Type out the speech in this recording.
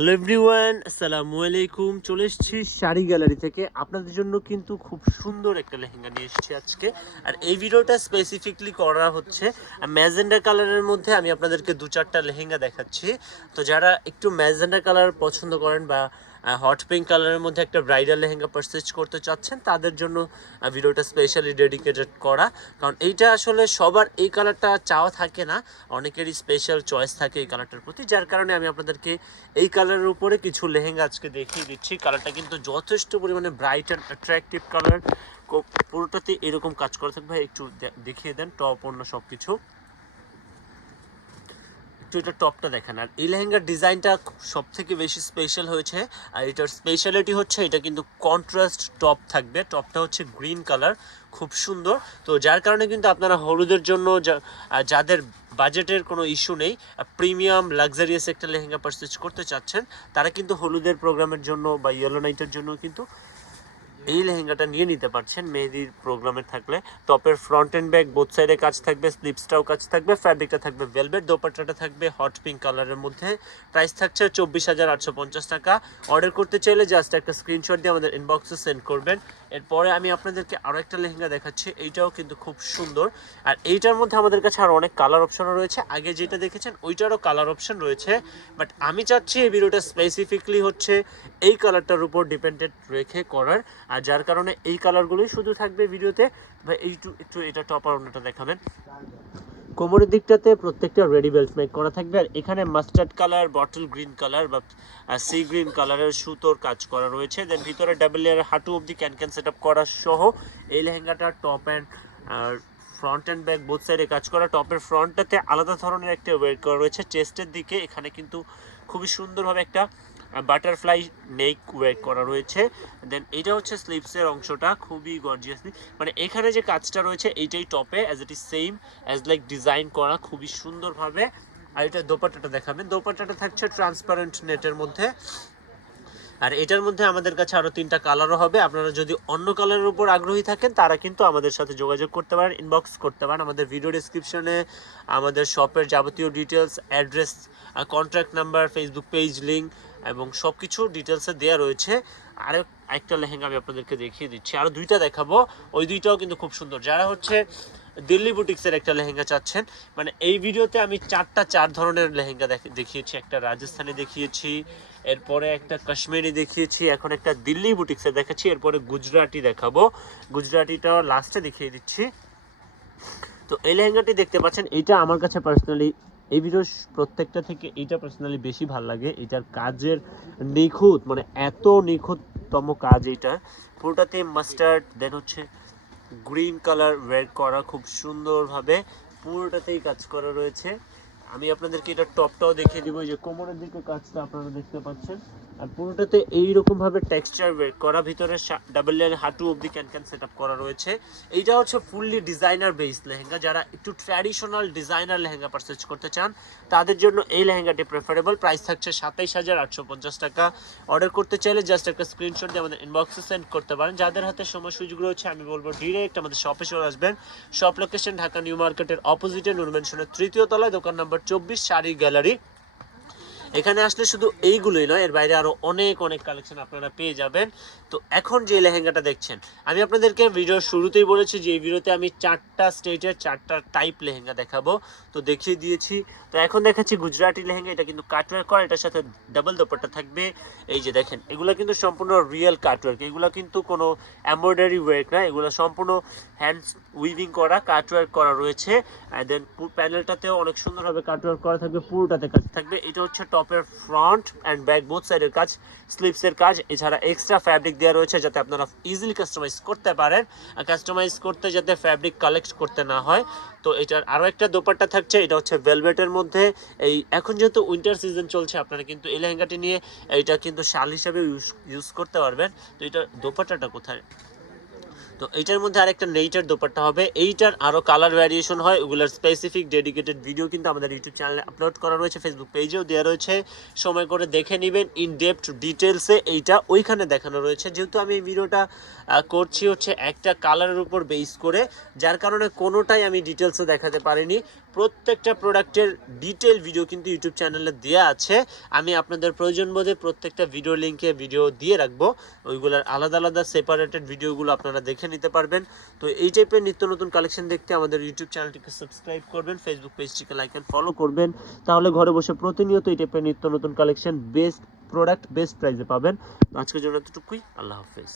Hello everyone আসসালামু আলাইকুম চলে এসেছি শাড়ি গ্যালারি থেকে। আপনাদের জন্য কিন্তু খুব সুন্দর একটা লেহেঙ্গা নিয়ে এসেছি আজকে। আর এই ভিডিওটা স্পেসিফিকলি করা হচ্ছে ম্যাজেন্ডা কালারের মধ্যে। আমি আপনাদেরকে দু চারটা লেহেঙ্গা দেখাচ্ছি। তো যারা একটু ম্যাজেন্ডা কালার পছন্দ করেন বা হট পিঙ্ক কালারের মধ্যে একটা ব্রাইডাল লেহেঙ্গা পারচেজ করতে চাচ্ছেন, তাদের জন্য ভিডিওটা স্পেশালি ডেডিকেটেড করা। কারণ এইটা আসলে সবার এই কালারটা চাওয়া থাকে না, অনেকেরই স্পেশাল চয়েস থাকে এই কালারটার প্রতি, যার কারণে আমি আপনাদেরকে এই কালারের উপরে কিছু লেহেঙ্গা আজকে দেখিয়ে দিচ্ছি। কালারটা কিন্তু যথেষ্ট পরিমাণে ব্রাইট অ্যান্ড অ্যাট্রাকটিভ কালার পুরোটাতে এরকম কাজ করা থাকবে। একটু দেখিয়ে দেন টপ অন্য সব কিছু একটু এটা টপটা দেখেন। আর এই লেহেঙ্গার ডিজাইনটা সব থেকে বেশি স্পেশাল হয়েছে। আর এটার স্পেশালিটি হচ্ছে, এটা কিন্তু কন্ট্রাস্ট টপ থাকবে। টপটা হচ্ছে গ্রিন কালার খুব সুন্দর। তো যার কারণে কিন্তু আপনারা হলুদের জন্য যাদের বাজেটের কোনো ইস্যু নেই প্রিমিয়াম লাক্সারিয়াস একটা লেহেঙ্গা পারচেজ করতে চাচ্ছেন, তারা কিন্তু হলুদের প্রোগ্রামের জন্য বা ইয়েলো নাইটের জন্য কিন্তু এই লেহেঙ্গাটা নিয়ে নিতে পারছেন। মেহেদির প্রোগ্রামে থাকলে টপের ফ্রন্ট অ্যান্ড ব্যাক বোথ সাইডে কাজ থাকবে স্লিপসটাও কাজ থাকবে ফ্যাব্রিকটা থাকবে ভেলভেট দোপাট্টাটা থাকবে হট পিঙ্ক কালারের মধ্যে। প্রাইস থাকছে চব্বিশ হাজার আটশো পঞ্চাশ টাকা। অর্ডার করতে চাইলে জাস্ট একটা স্ক্রিনশট দিয়ে আমাদের ইনবক্সে সেন্ড করবেন। এরপরে আমি আপনাদেরকে আরও একটা লেহেঙ্গা দেখাচ্ছি। এইটাও কিন্তু খুব সুন্দর। আর এইটার মধ্যে আমাদের কাছে আরও অনেক কালার অপশনও রয়েছে। আগে যেটা দেখেছেন, ওইটারও কালার অপশন রয়েছে। বাট আমি চাচ্ছি এই ভিডিওটা স্পেসিফিকলি হচ্ছে এই কালারটার উপর ডিপেন্ডেন্ট রেখে করার। আর যার কারণে এই কালারগুলোই শুধু থাকবে ভিডিওতে বা এইটু একটু এটা টপ আর অন্যটা দেখাবেন। কোমরের দিকটাতে প্রত্যেকটা রেডি বেল্ট মেক করা থাকবে। আর এখানে mustard colour bottle green colour বা সি গ্রিন কালারের সুতোর কাজ করা রয়েছে। দেন ভিতরে ডাবল লেয়ার হাঁটু অবধি ক্যান ক্যান সেট আপ করা সহ এই লেহেঙ্গাটা টপ অ্যান্ড আর ফ্রন্ট অ্যান্ড ব্যাক বোথ সাইডে কাজ করা। টপের ফ্রন্টটাতে আলাদা ধরনের একটা ওয়েট করা রয়েছে। চেস্টের দিকে এখানে কিন্তু খুবই সুন্দরভাবে একটা বাটারফ্লাই নেক ওয়েট করা রয়েছে। দেন এটা হচ্ছে স্লিপসের অংশটা, খুবই গর্জিয়াসলি মানে এখানে যে কাজটা রয়েছে, এইটাই টপে as it is same as like design করা, খুবই সুন্দরভাবে। আর এটা দোপাট্টাটা দেখাবেন। দোপাট্টাটা থাকছে ট্রান্সপারেন্ট নেটের মধ্যে। আর এটার মধ্যে আমাদের কাছে আরও তিনটা কালারও হবে। আপনারা যদি অন্য কালারের উপর আগ্রহী থাকেন, তারা কিন্তু আমাদের সাথে যোগাযোগ করতে পারেন ইনবক্স করতে পারেন। আমাদের ভিডিও ডিসক্রিপশনে আমাদের শপের যাবতীয় details address contact number Facebook page link এবং সব কিছু ডিটেলসে দেওয়া রয়েছে। আর একটা লেহেঙ্গা আমি আপনাদেরকে দেখিয়ে দিচ্ছি। আরও দুইটা দেখাবো। ওই দুইটাও কিন্তু খুব সুন্দর। যারা হচ্ছে দিল্লি বুটিক্সের একটা লেহেঙ্গা চাচ্ছেন মানে এই ভিডিওতে আমি চারটা চার ধরনের লেহেঙ্গা দেখ- দেখিয়েছি। একটা রাজস্থানি দেখিয়েছি, এরপরে একটা কাশ্মীরি দেখিয়েছি, এখন একটা দিল্লি বুটিক্সের দেখাচ্ছি, এরপরে গুজরাটি দেখাবো। গুজরাটিটা লাস্টে দেখিয়ে দিচ্ছি। তো এই লেহেঙ্গাটি দেখতে পাচ্ছেন, এইটা আমার কাছে পার্সোনালি এই ভিডিও প্রত্যেকটা থেকে এইটা পার্সোনালি বেশি ভালো লাগে। এটার কাজের নিখুঁত মানে এত নিখুঁততম কাজ এটা পুরোটাতে মাস্টার্ড দেন হচ্ছে গ্রিন কালার ওয়ের করা খুব সুন্দরভাবে পুরোটাতেই কাজ করা রয়েছে। আমি আপনাদেরকে এটা টপটাও দেখিয়ে দিব যে কোমরের দিকে কাজটা আপনারা দেখতে পাচ্ছেন। আর পুরোটাতে এইরকম ভাবে টেক্সচার ওয়্যার করা ভিতরে ডাবল লেয়ার হাঁটু অবধি ক্যান ক্যান সেট করা রয়েছে। এইটা হচ্ছে ফুললি ডিজাইনার বেস লেহেঙ্গা। যারা একটু ট্র্যাডিশনাল ডিজাইনার লেহেঙ্গা পারচেজ করতে চান, তাদের জন্য এই লেহেঙ্গাটি প্রেফারেবল প্রাইস থাকছে সাতাইশ হাজার আটশো পঞ্চাশ টাকা। অর্ডার করতে চাইলে জাস্ট একটা স্ক্রিনশট দিয়ে আমাদের ইনবক্সে সেন্ড করতে পারেন। যাদের হাতে সময় সুযোগ রয়েছে, আমি বলব ডিরেক্ট আমাদের শপে চলে আসবেন। শপ লোকেশন ঢাকা নিউ মার্কেটের অপোজিটে নুর মেনশনের তৃতীয় তলায়, দোকান নম্বর চব্বিশ শাড়ি গ্যালারি এখানে আসলে শুধু এইগুলোই নয়, এর বাইরে আরও অনেক অনেক কালেকশন আপনারা পেয়ে যাবেন। তো এখন যে লেহেঙ্গাটা দেখছেন, আমি আপনাদেরকে ভিডিওর শুরুতেই বলেছি যে এই ভিডিওতে আমি চারটা স্টেজের চারটা টাইপ লেহেঙ্গা দেখাবো। তো দেখিয়ে দিয়েছি। তো এখন দেখাচ্ছি গুজরাটি লেহেঙ্গা, এটা কিন্তু কাটওয়ার্ক করা, এটার সাথে ডাবল দোপাট্টা থাকবে। এই যে দেখেন, এগুলো কিন্তু সম্পূর্ণ রিয়েল কাটওয়ার্ক এগুলো কিন্তু কোনো এমব্রয়ডারি ওয়ার্ক না, এগুলো সম্পূর্ণ হ্যান্ড উইভিং করা কাটওয়ার্ক করা রয়েছে। দেন প্যানেলটাতেও অনেক সুন্দরভাবে কাটওয়ার্ক করা থাকবে, পুরোটাতে কাজ থাকবে। এটা হচ্ছে টপের ফ্রন্ট অ্যান্ড ব্যাক বোথ সাইডের কাজ স্লিপসের কাজ। এছাড়া এক্সট্রা ফ্যাব্রিক দেওয়া রয়েছে যাতে আপনারা ইজিলি কাস্টমাইজ করতে পারেন। আর কাস্টমাইজ করতে যাতে ফ্যাব্রিক কালেক্ট করতে না হয়। তো এটার আরও একটা দোপাট্টা থাকছে, এটা হচ্ছে ভেলভেটের মধ্যে। এই এখন যেহেতু উইন্টার সিজন চলছে, আপনারা কিন্তু এই লেহেঙ্গাটি নিয়ে এইটা কিন্তু শাল হিসাবে ইউজ ইউজ করতে পারবেন। তো এটা দোপাট্টাটা কোথায়? তো এইটার মধ্যে আরেকটা নেইটার দোপাট্টা হবে। এইটার আরও কালার ভ্যারিয়েশন হয়। ওগুলোর স্পেসিফিক ডেডিকেটেড ভিডিও কিন্তু আমাদের ইউটিউব চ্যানেলে আপলোড করা রয়েছে ফেসবুক পেজেও দেওয়া রয়েছে। সময় করে দেখে নেবেন ইন ডেপথ ডিটেলসে এইটা ওইখানে দেখানো রয়েছে। যেহেতু আমি এই ভিডিওটা করছি হচ্ছে একটা কালারের উপর বেস করে, যার কারণে কোনোটাই আমি ডিটেলসে দেখাতে পারিনি। প্রত্যেকটা প্রোডাক্টের ডিটেল ভিডিও কিন্তু ইউটিউব চ্যানেলে দেওয়া আছে। আমি আপনাদের প্রয়োজন বোধে প্রত্যেকটা ভিডিও লিঙ্কে ভিডিও দিয়ে রাখব। ওইগুলোর আলাদা আলাদা সেপারেটেড ভিডিওগুলো আপনারা দেখে নিতে পারবেন। তো এই টাইপের নিত্য নতুন কালেকশন দেখতে আমাদের ইউটিউব চ্যানেলটিকে সাবস্ক্রাইব করবেন ফেসবুক পেজটিকে লাইক অ্যান্ড ফলো করবেন। তাহলে ঘরে বসে প্রতিনিয়ত এই টাইপের নিত্য নতুন কালেকশন বেস্ট প্রোডাক্ট বেস্ট প্রাইসে পাবেন। আজকের জন্য এতটুকুই। আল্লাহ হাফেজ।